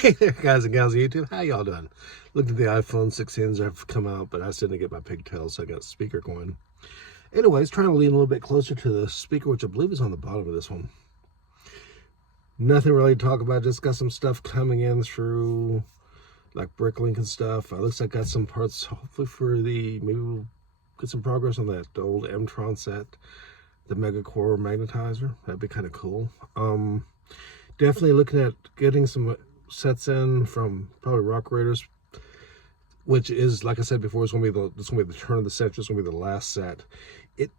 Hey there, guys and gals of YouTube. How y'all doing? Looked at the iPhone 6s have come out, but I still didn't get my pigtails, so I got a speaker going. Anyways, trying to lean a little bit closer to the speaker, which I believe is on the bottom of this one. Nothing really to talk about. Just got some stuff coming in through, like Bricklink and stuff. Looks like I got some parts, hopefully for maybe we'll get some progress on that old M-Tron set, the Mega Core magnetizer. That'd be kind of cool. Definitely looking at getting some sets in from probably Rock Raiders, which is, like I said before, it's gonna be the turn of the century. It's gonna be the last set. It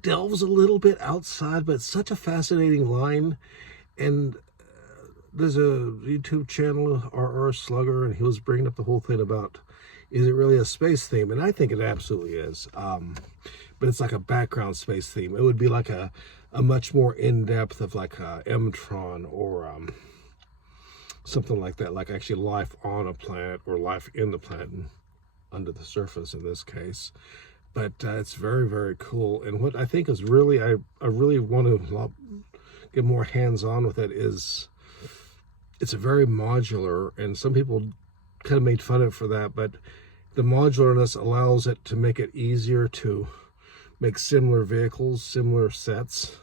delves a little bit outside, but it's such a fascinating line. And there's a YouTube channel, RR Slugger, and he was bringing up the whole thing about, is it really a space theme? And I think it absolutely is. But it's like a background space theme. It would be like a much more in-depth of like a M-Tron or something like that, like actually life on a planet or life in the planet under the surface in this case. But it's very, very cool. And what I think is really, I really want to get more hands-on with it is, it's a very modular, and some people kind of made fun of it for that, but the modularness allows it to make it easier to make similar vehicles, similar sets.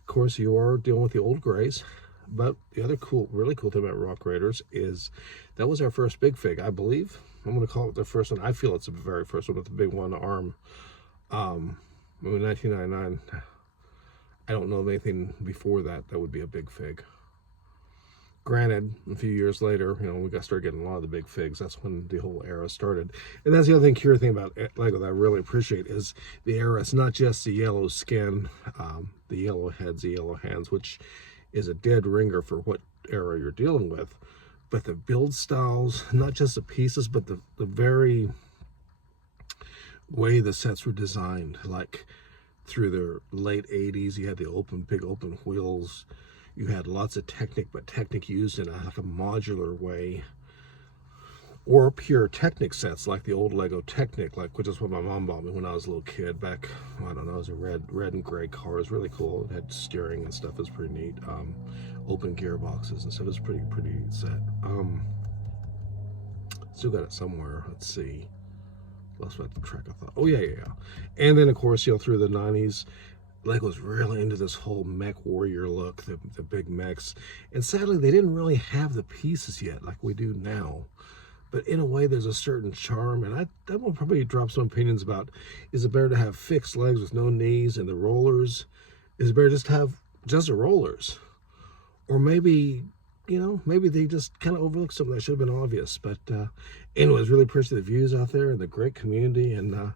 Of course, you are dealing with the old grays. But the other really cool thing about Rock Raiders is that was our first big fig, I believe. I'm going to call it the first one. I feel it's the very first one with the big one arm. In 1999, I don't know of anything before that would be a big fig. Granted, a few years later, we got started getting a lot of the big figs. That's when the whole era started. And that's the other curious thing about Lego that I really appreciate is the era. It's not just the yellow skin, the yellow heads, the yellow hands, which is a dead ringer for what era you're dealing with, but the build styles, not just the pieces, but the very way the sets were designed. Like through the late 80s, you had the big open wheels. You had lots of Technic, but Technic used in like a modular way, or pure Technic sets like the old Lego Technic, which is what my mom bought me when I was a little kid back. I don't know, it was a red and gray car. It was really cool. It had steering and stuff. It was pretty neat. Open gearboxes and stuff. It was pretty neat set. Still got it somewhere. Let's see. Lost my track of thought. Oh yeah. And then of course, through the 90s, Lego's really into this whole Mech Warrior look, the big mechs. And sadly, they didn't really have the pieces yet like we do now. But in a way, there's a certain charm, and I will probably drop some opinions about, is it better to have fixed legs with no knees and the rollers? Is it better just to have just the rollers? Or maybe, maybe they just kind of overlooked something that should have been obvious. But anyways, really appreciate the views out there and the great community, and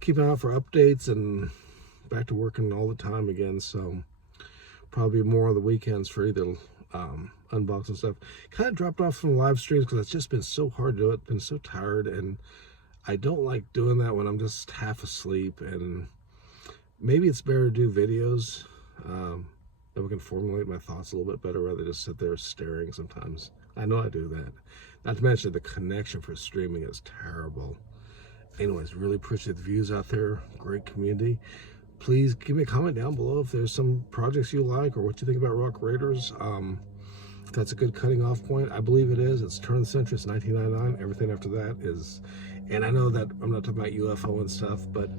keep an eye out for updates, and back to working all the time again. So probably more on the weekends for either unboxing stuff. Kind of dropped off from live streams because it's just been so hard to do it. Been so tired, and I don't like doing that when I'm just half asleep. And maybe it's better to do videos that we can formulate my thoughts a little bit better rather than just sit there staring sometimes. I know I do that. Not to mention the connection for streaming is terrible. Anyways, really appreciate the views out there. Great community. Please give me a comment down below if there's some projects you like or what you think about Rock Raiders. That's a good cutting off point. I believe it is. It's turn of the century. It's 1999. Everything after that is, and I know that I'm not talking about UFO and stuff, but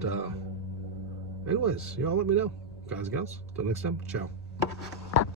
anyways, y'all let me know. Guys and gals, till next time, ciao.